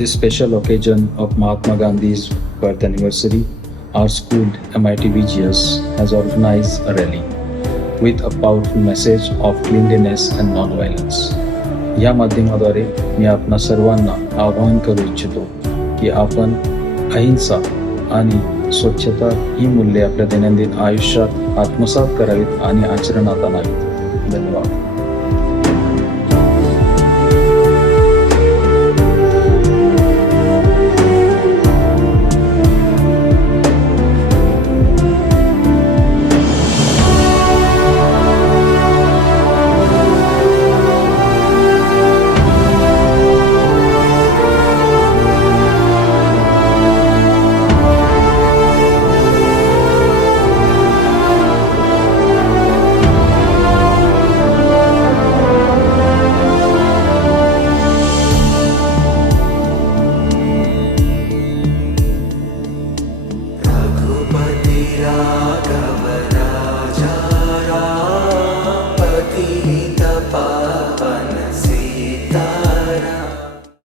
this special occasion of Mahatma Gandhi's birth anniversary, our school MIT VGS has organized a rally with a powerful message of cleanliness and non-violence. या माध्यमाद्वारे मी आपणा सर्वांना आवाहन करू इच्छितो की आपण अहिंसा आणि स्वच्छता ही मूल्ये आपल्या दैनंदिन आयुष्यात आत्मसात करावीत आणि आचरणात आणावीत. धन्यवाद.